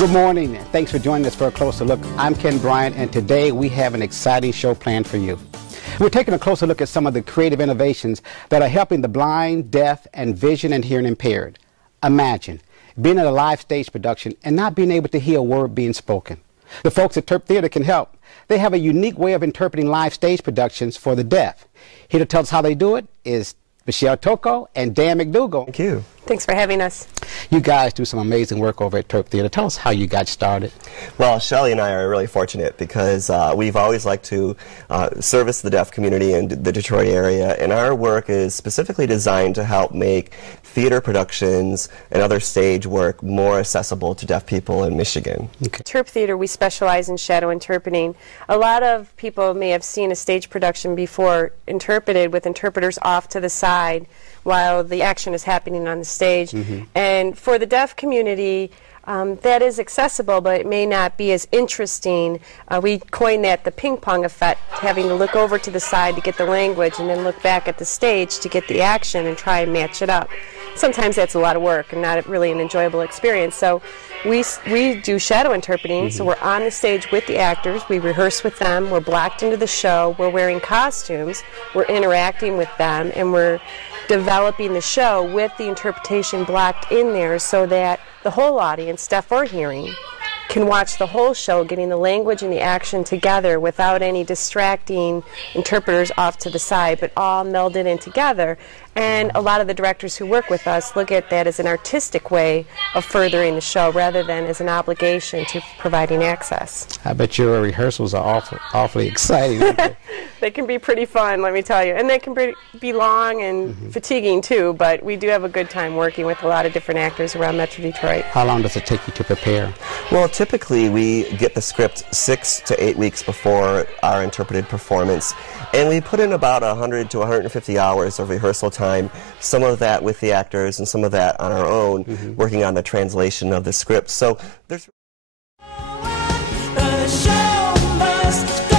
Good morning, and thanks for joining us for a closer look. I'm Ken Bryant, and today we have an exciting show planned for you. We're taking a closer look at some of the creative innovations that are helping the blind, deaf, and vision and hearing impaired. Imagine being at a live stage production and not being able to hear a word being spoken. The folks at Teatro can help. They have a unique way of interpreting live stage productions for the deaf. Here to tell us how they do it is Michelle Tocco and Dan McDougall. Thank you. Thanks for having us. You guys do some amazing work over at Teatro. Tell us how you got started. Well, Shelley and I are really fortunate because we've always liked to service the deaf community in the Detroit area, and our work is specifically designed to help make theater productions and other stage work more accessible to deaf people in Michigan. Okay. Teatro, we specialize in shadow interpreting. A lot of people may have seen a stage production before interpreted with interpreters off to the side while the action is happening on the stage. And for the deaf community, that is accessible, but it may not be as interesting. We coined that the ping pong effect, having to look over to the side to get the language and then look back at the stage to get the action and try and match it up. Sometimes that's a lot of work and not really an enjoyable experience. So we do shadow interpreting, so we're on the stage with the actors, we rehearse with them, we're blocked into the show, we're wearing costumes, we're interacting with them, and we're developing the show with the interpretation blocked in there so that the whole audience, deaf or hearing, can watch the whole show, getting the language and the action together without any distracting interpreters off to the side, but all melded in together. And a lot of the directors who work with us look at that as an artistic way of furthering the show rather than as an obligation to providing access. I bet your rehearsals are awfully exciting. They can be pretty fun, let me tell you. And they can be long and fatiguing too, but we do have a good time working with a lot of different actors around Metro Detroit. How long does it take you to prepare? Well, typically we get the script 6 to 8 weeks before our interpreted performance, and we put in about 100 to 150 hours of rehearsal time, some of that with the actors and some of that on our own, working on the translation of the script. So there's... The show must